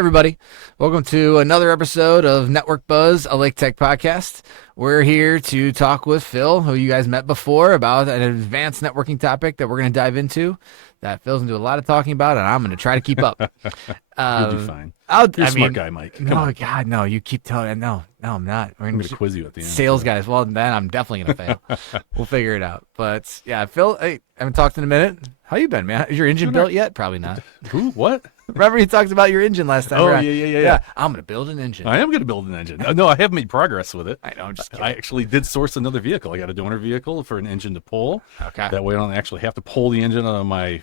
everybody. Welcome to another episode of Network Buzz, a Laketec podcast. We're here to talk with Phil, who you guys met before, about an advanced networking topic that we're going to dive into that Phil's going to do a lot of talking about, and I'm going to try to keep up. You'll do fine. You're a smart guy, Mike. Come on. God, no. You keep telling me. No, I'm not. I'm going to quiz you at the end. Sales guys. Well, then I'm definitely going to fail. We'll figure it out. But, yeah, Phil, hey, I haven't talked in a minute. How you been, man? Is your engine built yet? Probably not. Who? What? Remember you talked about your engine last time? Oh, right? Yeah. I'm going to build an engine. I am going to build an engine. No, I have made progress with it. I know, I'm just kidding. I actually did source another vehicle. I got a donor vehicle for an engine to pull. Okay. That way I don't actually have to pull the engine out of my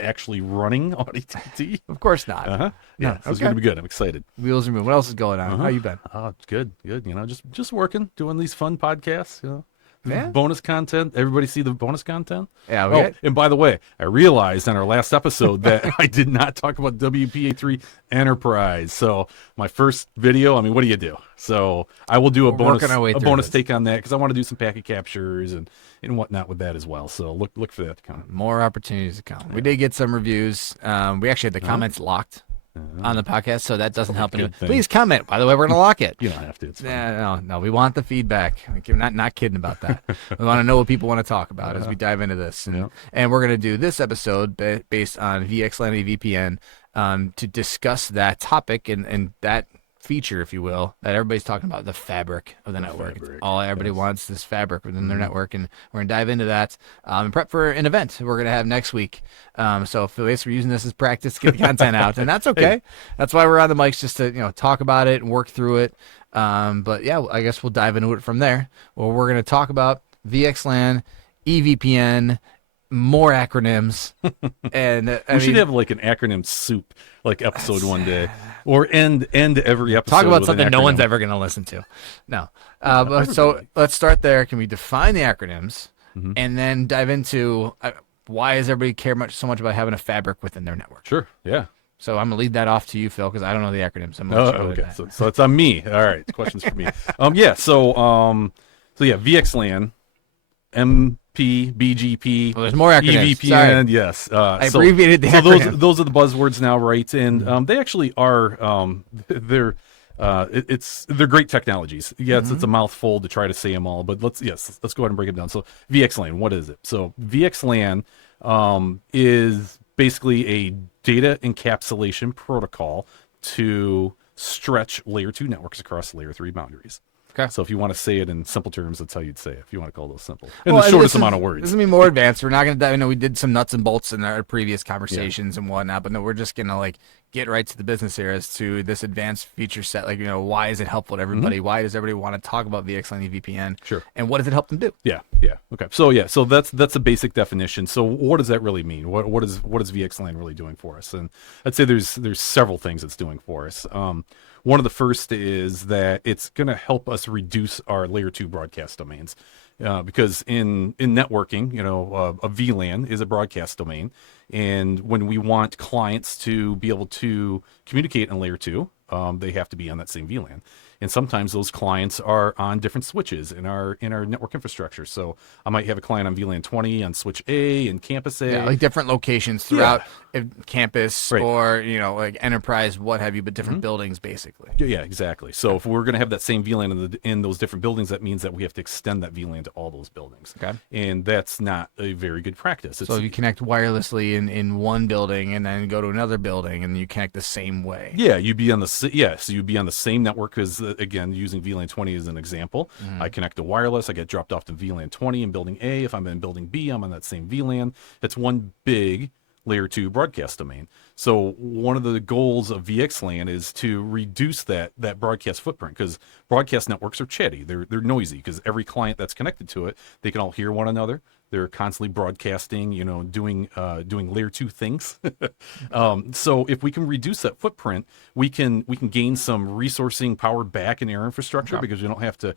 actually running Audi TT. Of course not. Uh-huh. Yeah, so it's going to be good. I'm excited. Wheels are moving. What else is going on? How you been? Oh, it's good. You know, just working, doing these fun podcasts, you know. Yeah. Bonus content. Everybody see the bonus content? Yeah. And by the way, I realized on our last episode that I did not talk about WPA3 Enterprise. So my first video, I mean, what do you do? So I will do a bonus take on that because I want to do some packet captures and whatnot with that as well. So look for that to come. More opportunities to come. Yeah. We did get some reviews. We actually had the comments locked on the podcast, so that doesn't help anyone. Please comment. By the way, we're going to lock it. You don't have to. It's fine. No. We want the feedback. We're not kidding about that. We want to know what people want to talk about as we dive into this. And we're going to do this episode based on VXLAN and EVPN to discuss that topic and that feature, if you will, that everybody's talking about, the fabric of the network. All everybody wants this fabric within their network, and we're going to dive into that and prep for an event we're going to have next week. So affiliates, we're using this as practice to get the content out, and that's okay. That's why we're on the mics, just to talk about it and work through it. But yeah, I guess we'll dive into it from there. Well, we're going to talk about VXLAN, EVPN, more acronyms, and we should have like an acronym soup like episode one day, or end every episode. Talk about something no one's ever going to listen to. No, so let's start there. Can we define the acronyms and then dive into why does everybody care so much about having a fabric within their network? Sure. Yeah. So I'm gonna lead that off to you, Phil, because I don't know the acronyms. Okay. So it's on me. All right. Questions for me. So VXLAN, BGP, there's more acronyms. EVPN, Sorry. Yes. I abbreviated the acronym. So those are the buzzwords now, right? And they actually are they're great technologies. Yes, it's a mouthful to try to say them all, but let's go ahead and break them down. So VXLAN, what is it? So VXLAN is basically a data encapsulation protocol to stretch layer 2 networks across layer 3 boundaries. Okay. So if you want to say it in simple terms, that's how you'd say it, if you want to call those simple. In the shortest amount of words. This is going to be more advanced. We're not going to dive. We did some nuts and bolts in our previous conversations and whatnot, but no, we're just going to get right to the business here as to this advanced feature set. Why is it helpful to everybody? Why does everybody want to talk about VXLAN EVPN? Sure. And what does it help them do? Yeah. Okay. So that's a basic definition. So what does that really mean? What is VXLAN really doing for us? And I'd say there's several things it's doing for us. One of the first is that it's going to help us reduce our layer 2 broadcast domains. Because in networking, a VLAN is a broadcast domain. And when we want clients to be able to communicate in layer 2, they have to be on that same VLAN. And sometimes those clients are on different switches in our network infrastructure. So I might have a client on VLAN 20 on switch A and campus A. Yeah, different locations throughout campus or, enterprise, what have you, but different buildings basically. Yeah, exactly. So if we're going to have that same VLAN in those different buildings, that means that we have to extend that VLAN to all those buildings. Okay. And that's not a very good practice. So if you connect wirelessly in one building and then go to another building and you connect the same way. Yeah, you'd be on the same network because again, using VLAN 20 as an example, I connect to wireless, I get dropped off to VLAN 20 in building A. If I'm in building B, I'm on that same VLAN. It's one big layer 2 broadcast domain. So one of the goals of VXLAN is to reduce that broadcast footprint, because broadcast networks are chatty. They're noisy because every client that's connected to it, they can all hear one another. They're constantly broadcasting, doing layer 2 things. So if we can reduce that footprint, we can gain some resourcing power back in our infrastructure because we don't have to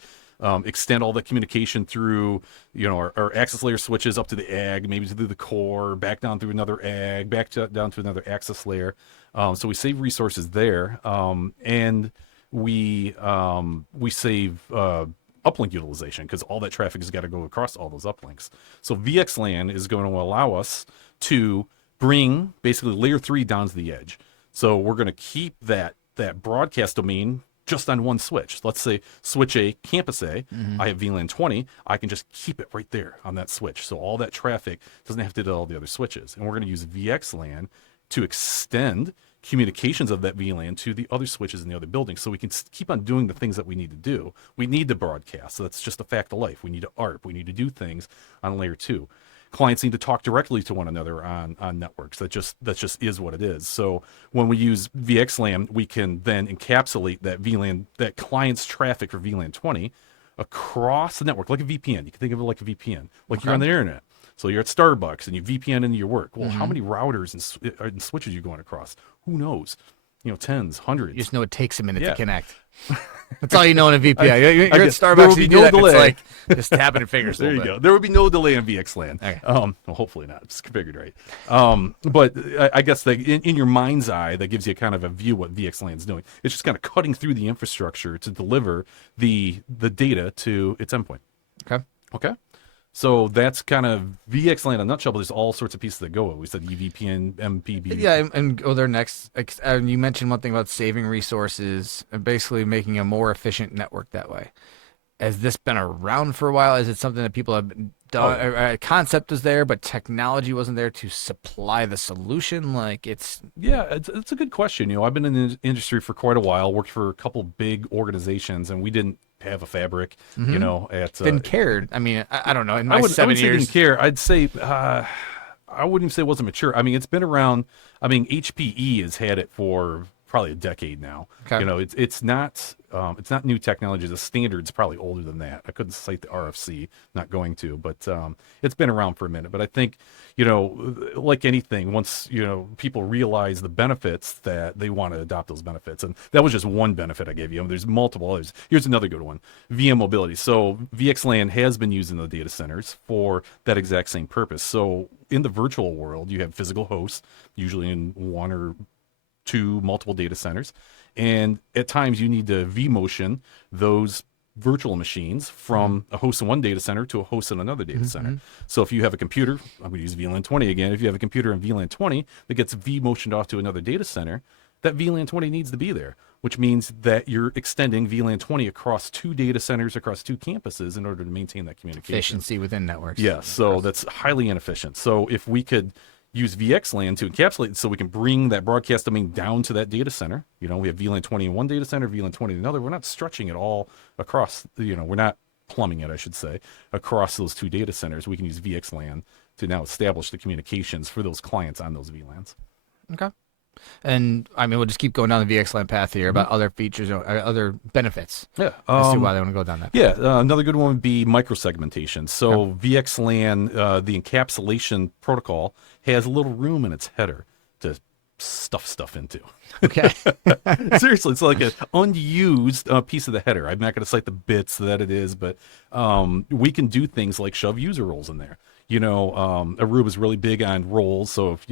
extend all that communication through, our access layer switches up to the AG, maybe through the core, back down through another AG, down to another access layer. So we save resources there, and we save uplink utilization because all that traffic has got to go across all those uplinks. So VXLAN is going to allow us to bring basically layer 3 down to the edge. So we're going to keep that broadcast domain just on one switch. Let's say switch A, campus A, I have VLAN 20, I can just keep it right there on that switch. So all that traffic doesn't have to do all the other switches. And we're going to use VXLAN to extend communications of that VLAN to the other switches in the other buildings, so we can keep on doing the things that we need to do. We need to broadcast. So that's just a fact of life. We need to ARP. We need to do things on layer 2. Clients need to talk directly to one another on networks. That just is what it is. So when we use VXLAN, we can then encapsulate that VLAN, that client's traffic for VLAN 20 across the network, like a VPN. You can think of it like a VPN, like you're on the internet. So you're at Starbucks and you VPN into your work. Well, how many routers and switches are you going across? Who knows? Tens, hundreds. You just know it takes a minute to connect. That's all you know in a VPN. You're at Starbucks, there will be no delay. It's like just tapping your fingers. There you go. There would be no delay in VXLAN. Okay. Well, hopefully not. It's configured right. But I guess in your mind's eye, that gives you kind of a view what VXLAN is doing. It's just kind of cutting through the infrastructure to deliver the data to its endpoint. Okay. So that's kind of VXLAN in a nutshell, but there's all sorts of pieces that go with it. We said EVPN, MPB. Yeah, and go there next. You mentioned one thing about saving resources and basically making a more efficient network that way. Has this been around for a while? Is it something that people have done? A concept was there, but technology wasn't there to supply the solution? Yeah, it's a good question. I've been in the industry for quite a while, worked for a couple big organizations, and we didn't have a fabric, didn't cared. I mean, I don't know. In my 7 years, say didn't care. I'd say I wouldn't even say it wasn't mature. I mean, it's been around. I mean, HPE has had it for probably a decade now. Okay. It's not new technology. The standard's probably older than that. I couldn't cite the RFC, not going to, but it's been around for a minute. But I think, like anything, once people realize the benefits, that they want to adopt those benefits. And that was just one benefit I gave you. There's multiple others. Here's another good one: VM mobility. So VXLAN has been used in the data centers for that exact same purpose. So in the virtual world, you have physical hosts, usually in one or two multiple data centers, and at times you need to vMotion those virtual machines from a host in one data center to a host in another data center. So if you have a computer, I'm going to use VLAN 20 again. If you have a computer in VLAN 20 that gets vMotioned off to another data center, that VLAN 20 needs to be there, which means that you're extending VLAN 20 across two data centers, across two campuses in order to maintain that communication. Efficiency within networks. Yeah, so that's highly inefficient. So if we could use VXLAN to encapsulate it, so we can bring that broadcast domain down to that data center. We have VLAN 20 in one data center, VLAN 20 in another. We're not stretching it all across, we're not plumbing it, I should say, across those two data centers. We can use VXLAN to now establish the communications for those clients on those VLANs. Okay. And I mean, we'll just keep going down the VXLAN path here about other features, other benefits. Yeah. As to why they want to go down that path. Yeah. Another good one would be microsegmentation. So VXLAN, the encapsulation protocol, has a little room in its header to stuff into. Okay. Seriously, it's like an unused piece of the header. I'm not going to cite the bits that it is, but we can do things like shove user roles in there. Aruba is really big on roles. So if,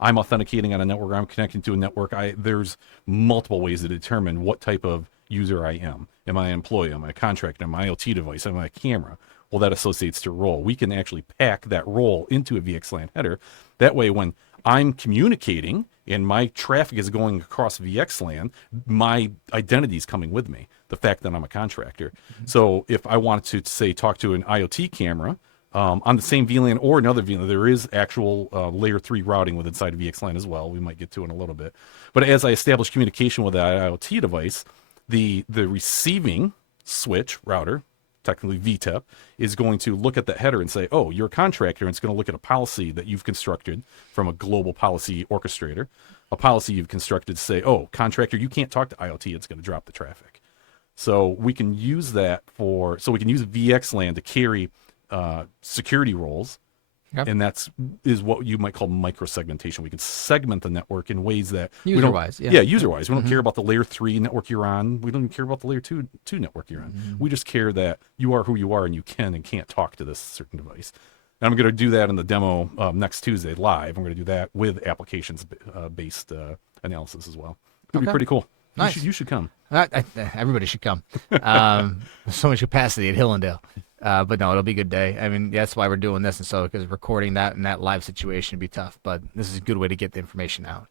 I'm authenticating on a network, I'm connecting to a network, there's multiple ways to determine what type of user I am. Am I an employee? Am I a contractor? Am I an IoT device? Am I a camera? Well, that associates to role. We can actually pack that role into a VXLAN header. That way, when I'm communicating and my traffic is going across VXLAN, my identity is coming with me, the fact that I'm a contractor. So if I wanted to, say, talk to an IoT camera, on the same VLAN or another VLAN, there is actual layer 3 routing with inside of VXLAN as well. We might get to in a little bit. But as I establish communication with that IoT device, the receiving switch router, technically VTEP, is going to look at that header and say, oh, you're a contractor, and it's going to look at a policy that you've constructed from a global policy orchestrator, a policy you've constructed to say, oh, contractor, you can't talk to IoT, it's going to drop the traffic. So we can use we can use VXLAN to carry security roles, and that's what you might call microsegmentation. We can segment the network in ways that user-wise, user-wise. We don't care about the layer 3 network you're on. We don't even care about the layer 2 network you're on. We just care that you are who you are, and you can and can't talk to this certain device. And I'm going to do that in the demo next Tuesday live. I'm going to do that with applications based analysis as well. It'll be pretty cool. Nice. You should come. Everybody should come. So much capacity at Hillendale. But no, it'll be a good day. I mean, that's why we're doing this, and so because recording that in that live situation would be tough. But this is a good way to get the information out.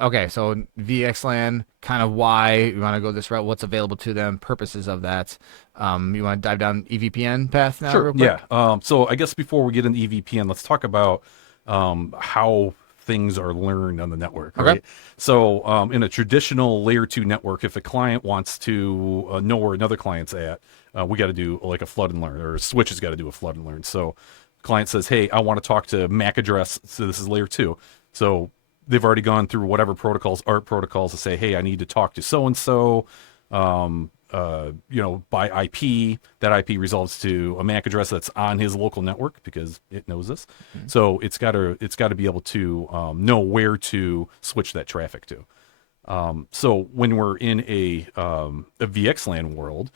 Okay, so VXLAN, kind of why you want to go this route, what's available to them, purposes of that. You want to dive down EVPN path now? Sure. Real quick? Yeah. So I guess before we get into EVPN, let's talk about how things are learned on the network, right? Okay. So in a traditional layer 2 network, if a client wants to know where another client's at, we got to do like a flood and learn, or a switch has got to do a flood and learn. So client says, hey, I want to talk to MAC address. So this is layer 2. So they've already gone through whatever protocols, ARP protocols, to say, hey, I need to talk to so-and-so, by IP. That IP resolves to a MAC address that's on his local network because it knows this. So it's got to be able to know where to switch that traffic to. So when we're in a VXLAN world,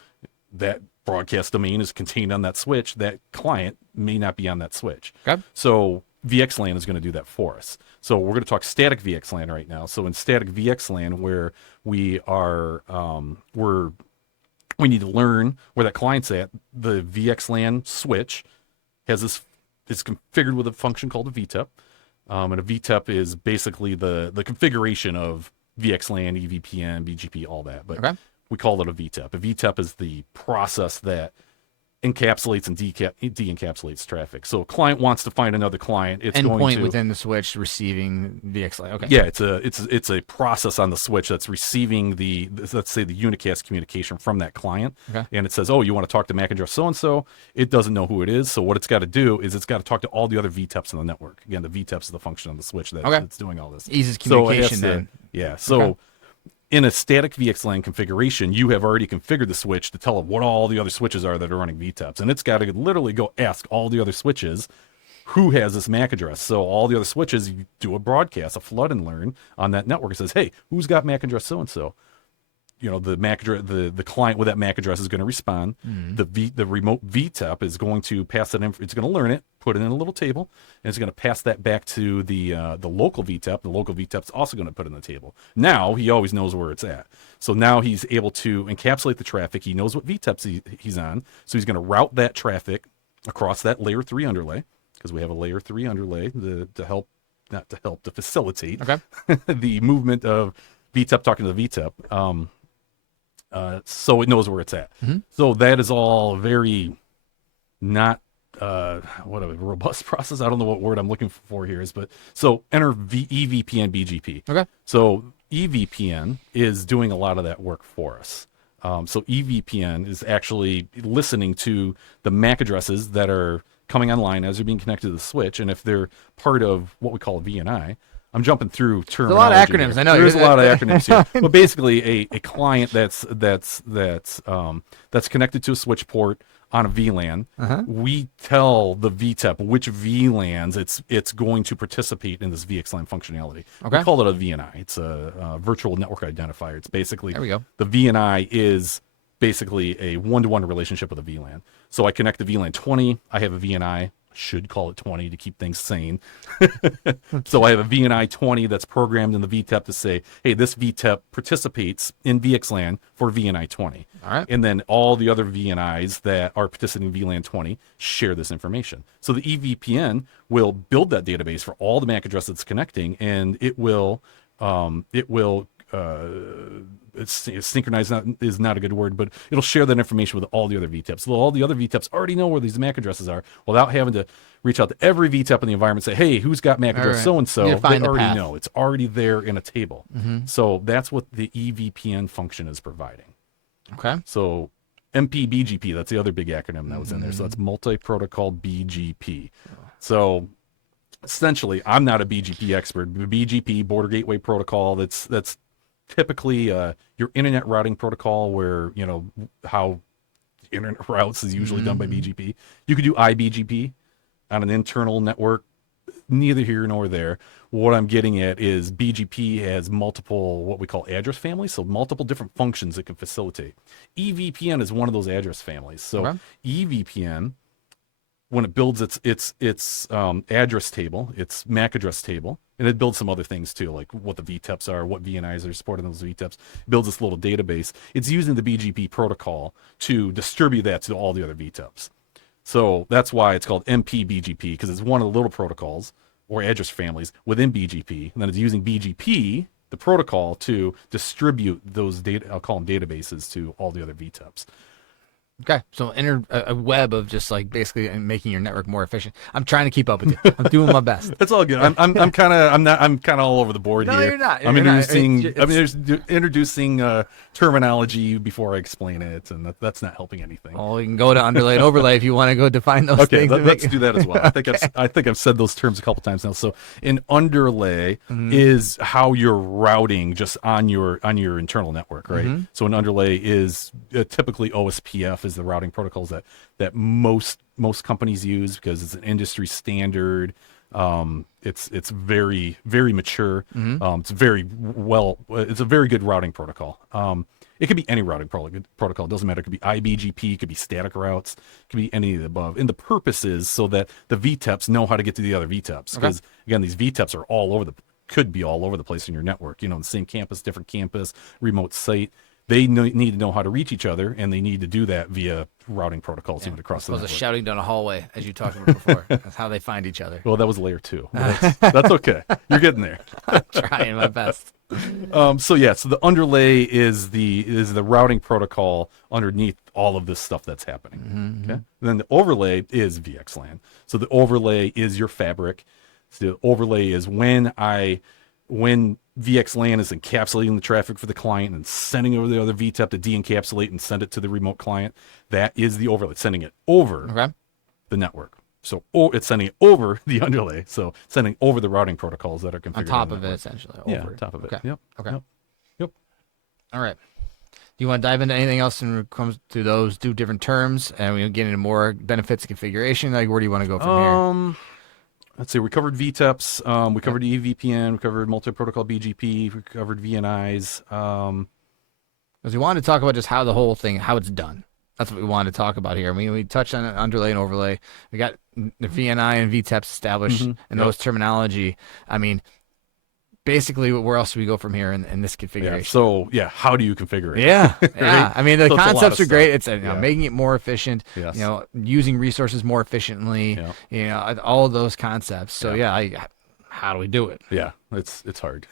that broadcast domain is contained on that switch. That client may not be on that switch. Okay. So VXLAN is going to do that for us. So we're going to talk static VXLAN right now. So in static VXLAN, where we are, we need to learn where that client's at. The VXLAN switch has this, it's configured with a function called a VTEP. And a VTEP is basically the configuration of VXLAN, EVPN, BGP, all that. But we call it a VTEP. A VTEP is the process that encapsulates and de-encapsulates traffic. So a client wants to find another client. It's endpoint going to, within the switch receiving VXLAN. Okay. Yeah, it's a process on the switch that's receiving the, let's say, the unicast communication from that client. Okay. And it says, oh, you want to talk to MAC address so-and-so. It doesn't know who it is. So what it's got to do is it's got to talk to all the other VTEPs in the network. Again, the VTEPs is the function on the switch that's doing all this. Eases communication so then. Yeah. So in a static VXLAN configuration, you have already configured the switch to tell it what all the other switches are that are running VTEPs. And it's got to literally go ask all the other switches who has this MAC address. So all the other switches, you do a broadcast, a flood and learn on that network. It says, hey, who's got MAC address so-and-so? You know, the MAC address, the client with that MAC address is going to respond. The remote VTEP is going to pass that it's going to learn it, put it in a little table, and it's going to pass that back to the local VTEP. The local VTEP is also going to put it in the table. Now he always knows where it's at. So now he's able to encapsulate the traffic. He knows what VTEPs he's on. So he's going to route that traffic across that layer 3 underlay, because we have a layer 3 underlay to facilitate the movement of VTEP talking to the VTEP. So it knows where it's at. So that is all very not what a robust process. I don't know what word I'm looking for here is, but so enter EVPN BGP. Okay. So EVPN is doing a lot of that work for us. So EVPN is actually listening to the MAC addresses that are coming online as they're being connected to the switch, and if they're part of what we call a VNI. I'm jumping through terminology. There's a lot of acronyms. Here. I know There's a lot of acronyms here, but basically a client that's connected to a switch port on a VLAN. We tell the VTEP which VLANs it's going to participate in this VXLAN functionality. We call it a VNI. It's a virtual network identifier. It's basically the VNI is basically a one-to-one relationship with a VLAN. So I connect to VLAN 20. I have a VNI. Should call it 20 to keep things sane. So I have a VNI 20 that's programmed in the VTEP to say, hey, this VTEP participates in VXLAN for VNI 20. All right. And then all the other VNIs that are participating in VLAN 20 share this information. So the EVPN will build that database for all the MAC addresses it's connecting, and it will synchronized is not a good word, but it'll share that information with all the other VTEPs. So all the other VTEPs already know where these MAC addresses are without having to reach out to every VTEP in the environment and say, hey, who's got MAC address so-and-so? They already know. It's already there in a table. So that's what the EVPN function is providing. Okay. So MPBGP, that's the other big acronym that was in there. So that's multi-protocol BGP. So essentially, I'm not a BGP expert. BGP, Border Gateway Protocol, that's typically your internet routing protocol, where how internet routes is usually done by BGP. You could do IBGP on an internal network. Neither here nor there. What I'm getting at is BGP has multiple what we call address families, so multiple different functions it can facilitate. EVPN is one of those address families. So EVPN when it builds its address table, its MAC address table, and it builds some other things too, like what the VTEPs are, what VNIs are supporting those VTEPs. It builds this little database. It's using the BGP protocol to distribute that to all the other VTEPs. So that's why it's called MPBGP, because it's one of the little protocols or address families within BGP, and then it's using BGP, the protocol, to distribute those data. I'll call them databases to all the other VTEPs. Okay, so a web of just like basically making your network more efficient. I'm trying to keep up with you. I'm doing my best. That's all good. I'm kind of all over the board No, here. you're not. I'm You're not. introducing introducing terminology before I explain it, and that's not helping anything. Well, you can go to Underlay and Overlay if you want to go define those Okay, things. let's do that as well. I think I've said those terms a couple times now. So an underlay is how you're routing just on your internal network, right? So an underlay is typically OSPF is the routing protocols that most companies use because it's an industry standard. It's very, very mature. It's it's a very good routing protocol. It could be any routing protocol. It doesn't matter. It could be IBGP, it could be static routes, it could be any of the above. And the purpose is so that the VTEPs know how to get to the other VTEPs. Because again, these VTEPs are could be all over the place in your network. The same campus, different campus, remote site. They need to know how to reach each other, and they need to do that via routing protocols even across the network. Shouting down a hallway, as you talked about before. That's how they find each other. Well, that was layer 2. That's okay. You're getting there. I'm trying my best. So the underlay is the routing protocol underneath all of this stuff that's happening. Okay. And then the overlay is VXLAN. So the overlay is your fabric. So the overlay is when VXLAN is encapsulating the traffic for the client and sending over the other VTEP to de-encapsulate and send it to the remote client. That is the overlay. It's sending it over the network. So it's sending it over the underlay. So sending over the routing protocols that are configured on top of it, essentially. Yeah, on top of it. Okay. Yep. Okay. Yep. All right. Do you want to dive into anything else when it comes to those two different terms, and we get into more benefits and configuration? Like, where do you want to go from here? Let's see. We covered VTEPs. We covered EVPN. We covered multi-protocol BGP. We covered VNIs. Because we wanted to talk about just how the whole thing, how it's done. That's what we wanted to talk about here. I mean, we touched on underlay and overlay. We got the VNI and VTEPs established and those terminology. I mean, basically, where else do we go from here in this configuration? How do you configure it? Yeah. I mean, the concepts are great. It's making it more efficient. Yes. Using resources more efficiently. All of those concepts. So how do we do it? Yeah, it's hard.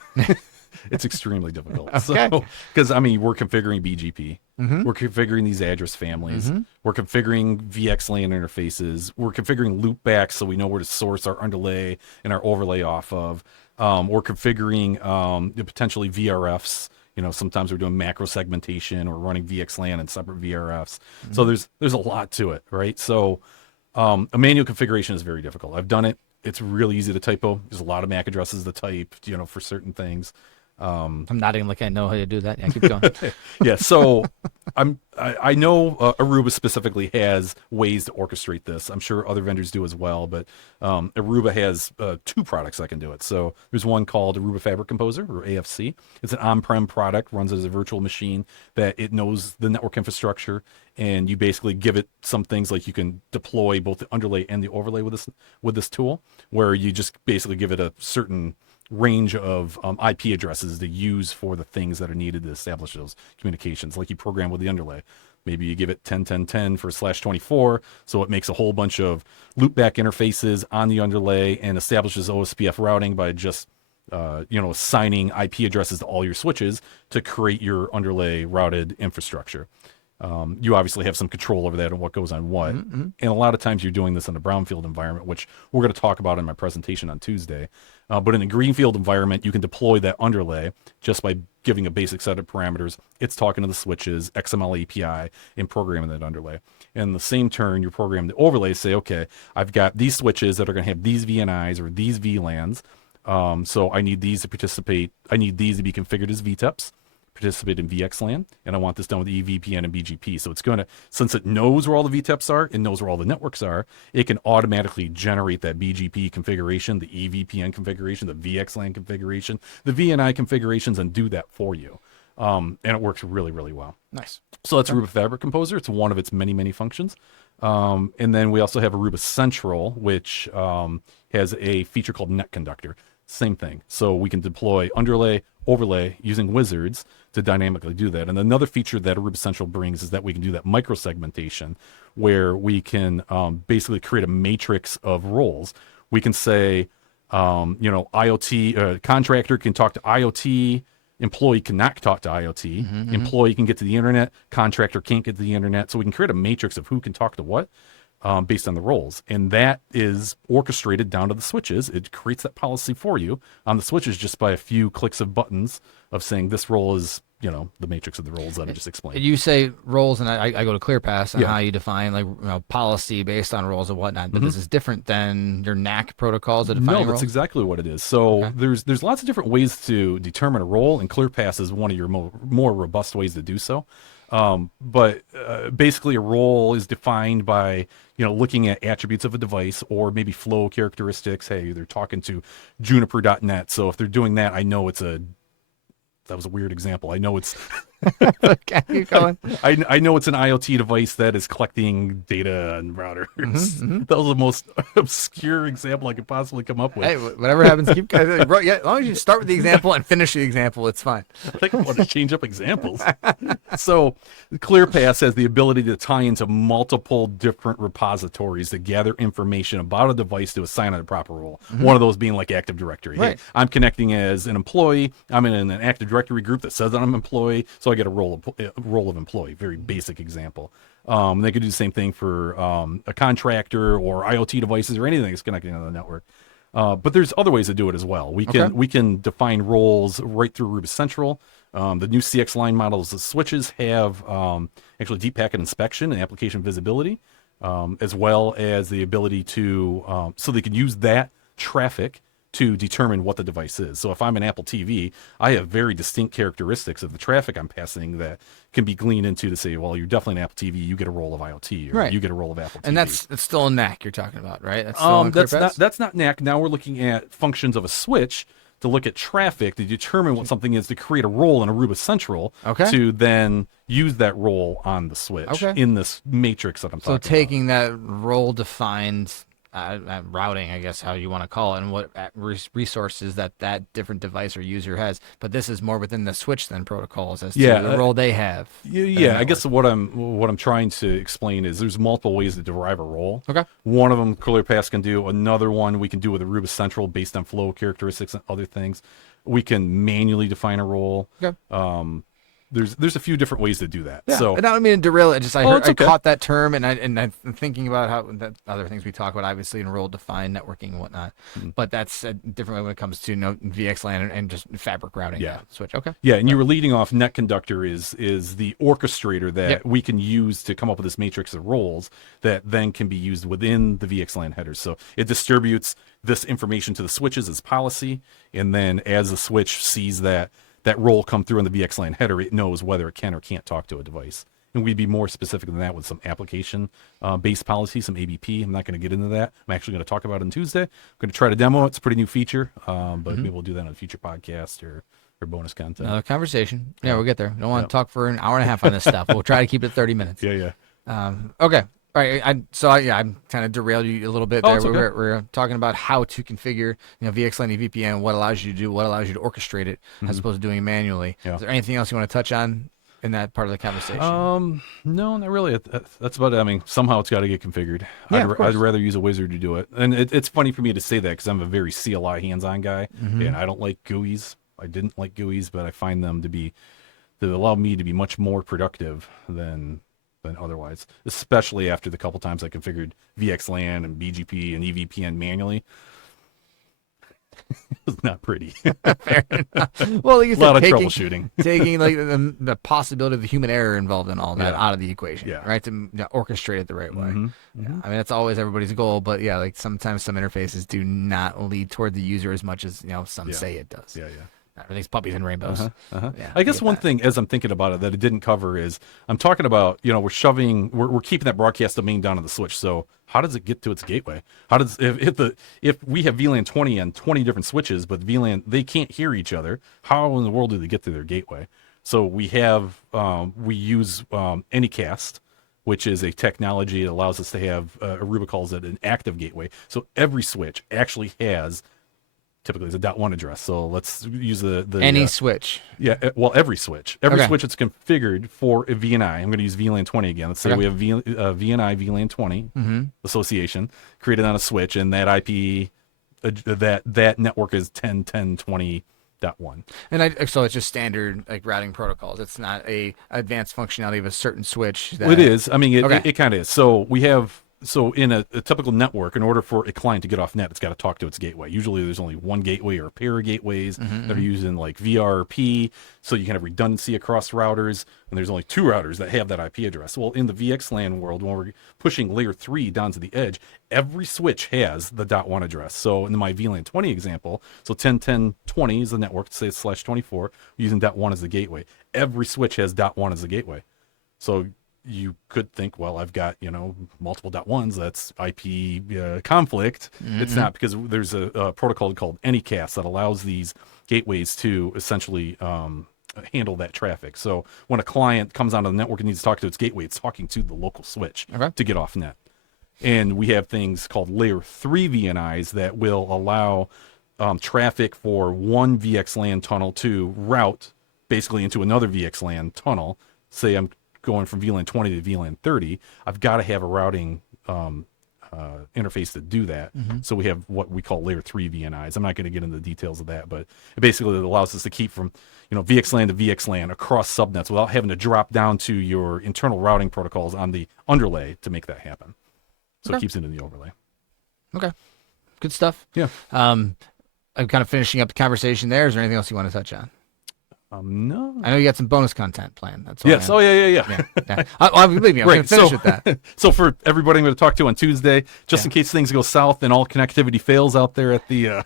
It's extremely difficult. Okay. Because we're configuring BGP. We're configuring these address families. We're configuring VXLAN interfaces. We're configuring loopbacks so we know where to source our underlay and our overlay off of. We're configuring potentially VRFs. Sometimes we're doing macro segmentation or running VXLAN and separate VRFs. So there's a lot to it, right? So a manual configuration is very difficult. I've done it. It's really easy to typo. There's a lot of MAC addresses to type, for certain things. I'm nodding like I know how to do that. Yeah, keep going. Yeah, so I know Aruba specifically has ways to orchestrate this. I'm sure other vendors do as well, but Aruba has 2 products that can do it. So there's one called Aruba Fabric Composer, or AFC. It's an on-prem product, runs as a virtual machine that it knows the network infrastructure, and you basically give it some things like you can deploy both the underlay and the overlay with this tool, where you just basically give it a certain range of IP addresses to use for the things that are needed to establish those communications, like you program with the underlay. Maybe you give it 10.10.10 for /24, so it makes a whole bunch of loopback interfaces on the underlay and establishes OSPF routing by just assigning IP addresses to all your switches to create your underlay routed infrastructure. You obviously have some control over that and what goes on what. And a lot of times you're doing this in a brownfield environment, which we're going to talk about in my presentation on Tuesday. But in a greenfield environment, you can deploy that underlay just by giving a basic set of parameters. It's talking to the switches, XML API, and programming that underlay. And in the same turn, you're programming the overlay, say, okay, I've got these switches that are going to have these VNIs or these VLANs. So I need these to participate. I need these to be configured as VTEPs, participate in VXLAN, and I want this done with EVPN and BGP. So it's going to, since it knows where all the VTEPs are, it knows where all the networks are, it can automatically generate that BGP configuration, the EVPN configuration, the VXLAN configuration, the VNI configurations, and do that for you. And it works really, really well. Nice. So that's Aruba Fabric Composer. It's one of its many, many functions. And then we also have Aruba Central, which has a feature called Net Conductor. Same thing. So we can deploy underlay, overlay using wizards to dynamically do that. And another feature that Aruba Central brings is that we can do that microsegmentation, where we can basically create a matrix of roles. We can say, IoT contractor can talk to IoT, employee cannot talk to IoT, employee can get to the internet, contractor can't get to the internet. So we can create a matrix of who can talk to what based on the roles. And that is orchestrated down to the switches. It creates that policy for you on the switches just by a few clicks of buttons of saying this role is, the matrix of the roles that I just explained. You say roles, and I go to ClearPass on how you define policy based on roles and whatnot. But this is different than your NAC protocols that define No, that's exactly what it is. So there's lots of different ways to determine a role, and ClearPass is one of your more robust ways to do so. But basically, a role is defined by looking at attributes of a device or maybe flow characteristics. Hey, they're talking to Juniper.net, so if they're doing that, I know that was a weird example. I know it's okay, keep going. I know it's an IoT device that is collecting data and routers. That was the most obscure example I could possibly come up with. Hey, whatever happens, keep going. Yeah, as long as you start with the example and finish the example, it's fine. I think I want to change up examples. So ClearPass has the ability to tie into multiple different repositories to gather information about a device to assign it a proper role. One of those being like Active Directory. Right. Hey, I'm connecting as an employee. I'm in an Active Directory group that says that I'm an employee, so I get a role of employee. Very basic example. They could do the same thing for a contractor or IoT devices or anything that's connecting to the network. But there's other ways to do it as well. We can define roles right through Aruba Central. The new CX line models, the switches have actually deep packet inspection and application visibility, as well as the ability to so they can use that traffic to determine what the device is. So if I'm an Apple TV, I have very distinct characteristics of the traffic I'm passing that can be gleaned into to say, well, you're definitely an Apple TV, you get a role of IoT, or you get a role of Apple TV. And that's still a NAC you're talking about, right? That's still that's not NAC. Now we're looking at functions of a switch to look at traffic to determine what something is, to create a role in Aruba Central to then use that role on the switch in this matrix that I'm talking about. So taking that role defined routing, I guess how you want to call it, and what resources that different device or user has. But this is more within the switch than protocols as to the role they have. I guess what I'm trying to explain is there's multiple ways to derive a role. Okay. One of them ClearPass can do. Another one we can do with Aruba Central based on flow characteristics and other things. We can manually define a role. Okay. There's a few different ways to do that. Yeah. So, and I don't mean to derail it. Just I caught that term, and I'm thinking about how that other things we talk about, obviously in role defined networking and whatnot. But that's a different way when it comes to VXLAN and just fabric routing. Yeah. Switch. Okay. Yeah, and you were leading off. Net Conductor is the orchestrator that we can use to come up with this matrix of roles that then can be used within the VXLAN headers. So it distributes this information to the switches as policy, and then as the switch sees that role come through in the VXLAN header, it knows whether it can or can't talk to a device. And we'd be more specific than that with some application-based policy, some ABP. I'm not going to get into that. I'm actually going to talk about it on Tuesday. I'm going to try to demo it. It's a pretty new feature, but maybe we'll do that on a future podcast or bonus content. Another conversation. Yeah, we'll get there. Don't want to talk for an hour and a half on this stuff. We'll try to keep it 30 minutes. Yeah. Okay. All right. I'm kind of derailed you a little bit there. We're talking about how to configure, VXLAN EVPN, what allows you to do, what allows you to orchestrate it, as opposed to doing it manually. Yeah. Is there anything else you want to touch on in that part of the conversation? No, not really. That's about it. I mean, somehow it's got to get configured. Yeah, I'd rather use a wizard to do it. And it's funny for me to say that because I'm a very CLI hands-on guy, and I don't like GUIs. I didn't like GUIs, but I find them to allow me to be much more productive than otherwise, especially after the couple times I configured VXLAN and BGP and EVPN manually. It's not pretty. Fair enough. Well, like you said, a lot of troubleshooting. Taking like the possibility of the human error involved in all that out of the equation, right? To orchestrate it the right way. I mean, that's always everybody's goal, but like sometimes some interfaces do not lead toward the user as much as some say it does. Yeah. Everything's puppies and rainbows. Yeah, I guess one thing as I'm thinking about it that it didn't cover is I'm talking about, we're keeping that broadcast domain down on the switch. So how does it get to its gateway? How does, if we have VLAN 20 on 20 different switches, but VLAN, they can't hear each other, how in the world do they get to their gateway? So we use Anycast which is a technology that allows us to have, Aruba calls it an active gateway. So every switch actually has, typically it's a .1 address. So let's use the any switch. Yeah, well, every switch. Every switch that's configured for a VNI. I'm going to use VLAN 20 again. Let's say we have VNI VLAN 20 association created on a switch, and that IP, that network is 10.10.20.1. And so it's just standard like routing protocols. It's not a advanced functionality of a certain switch. Well, it is. I mean, it kind of is. So we have. So in a typical network, in order for a client to get off net, it's got to talk to its gateway. Usually there's only one gateway or a pair of gateways that are using like VRP, so you can have redundancy across routers, and there's only 2 routers that have that IP address. Well, in the VXLAN world, when we're pushing layer 3 down to the edge, every switch has the .1 address. So in my VLAN 20 example, so 10.10.20 is the network, say it's /24, we're using .1 as the gateway. Every switch has .1 as the gateway. So you could think, well, I've got, multiple .1s, that's IP conflict. It's not, because there's a protocol called Anycast that allows these gateways to essentially handle that traffic. So when a client comes onto the network and needs to talk to its gateway, it's talking to the local switch to get off net. And we have things called layer 3 VNIs that will allow traffic for one VXLAN tunnel to route basically into another VXLAN tunnel. Say I'm going from VLAN 20 to VLAN 30, I've got to have a routing interface to do that. So we have what we call layer 3 VNIs. I'm not going to get into the details of that, but it basically allows us to keep from VXLAN to VXLAN across subnets without having to drop down to your internal routing protocols on the underlay to make that happen. So it keeps it in the overlay. Okay, good stuff. Yeah. I'm kind of finishing up the conversation there. Is there anything else you want to touch on? No. I know you got some bonus content planned. That's all. Yes. Oh, yeah. Believe me, I'm going to finish with that. So for everybody I'm going to talk to on Tuesday, just in case things go south and all connectivity fails out there at the...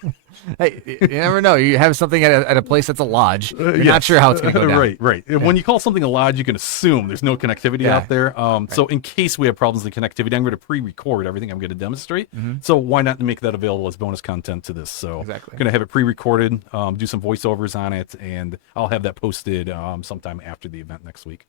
Hey, you never know. You have something at a place that's a lodge. You're not sure how it's going to go down. Right. Yeah. When you call something a lodge, you can assume there's no connectivity out there. So in case we have problems with connectivity, I'm going to pre-record everything I'm going to demonstrate. So why not make that available as bonus content to this? So I'm going to have it pre-recorded, do some voiceovers on it, and I'll have that posted sometime after the event next week.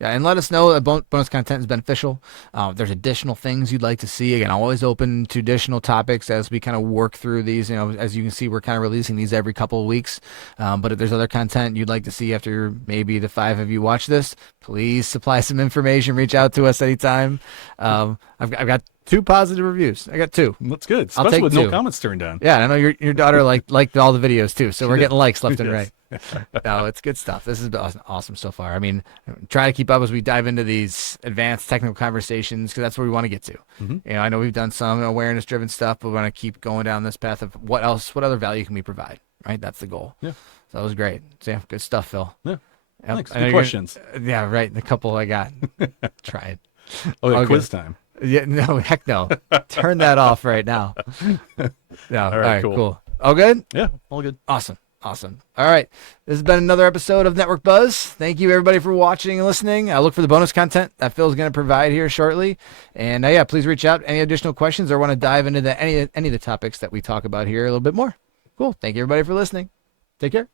Yeah, and let us know that bonus content is beneficial. If there's additional things you'd like to see. Again, always open to additional topics as we kind of work through these. As you can see, we're kind of releasing these every couple of weeks. But if there's other content you'd like to see after maybe the 5 of you watch this, please supply some information. Reach out to us anytime. I've got 2 positive reviews. I got 2. That's good, especially with no comments turned on. Yeah, I know your daughter liked all the videos too, so we're getting likes left and right. No, it's good stuff. This has been awesome so far. I mean, try to keep up as we dive into these advanced technical conversations, because that's where we want to get to. I know we've done some awareness-driven stuff, but we want to keep going down this path of what other value can we provide, right? That's the goal. Yeah. So that was great. So yeah, good stuff, Phil. Yeah. Thanks. Good questions. Yeah, right. The couple I got. Try it. Quiz time. Yeah, no, heck no. Turn that off right now. No, all right, cool. All good? Yeah, all good. Awesome. All right. This has been another episode of Network Buzz. Thank you, everybody, for watching and listening. I look for the bonus content that Phil's going to provide here shortly. And please reach out. Any additional questions or want to dive into any of the topics that we talk about here a little bit more. Cool. Thank you, everybody, for listening. Take care.